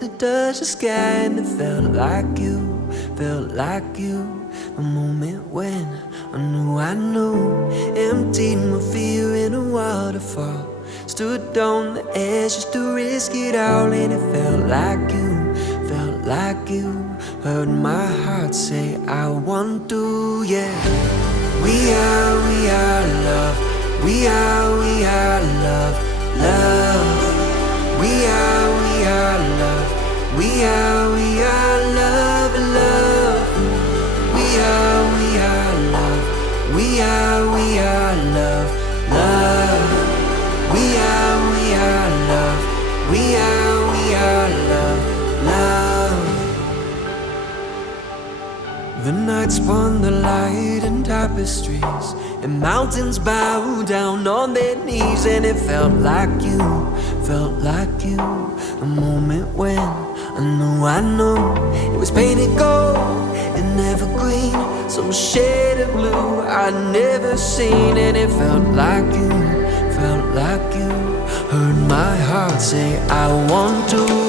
to touch the sky, and it felt like you, felt like you. The moment when I knew, emptied my fear in a waterfall. Stood on the edge just to risk it all, and it felt like you, felt like you. Heard my heart say, I want to, yeah. We are love. We are love, love. We are love. We are love, love. We are love. We are love, love. We are love. We are love, love. The night spun the light and tapestries, and mountains bow down on their knees, and it felt like you, felt like you. The moment when I knew it was painted gold and evergreen, some shade of blue I'd never seen, and it felt like you, felt like you. Heard my heart say, I want to.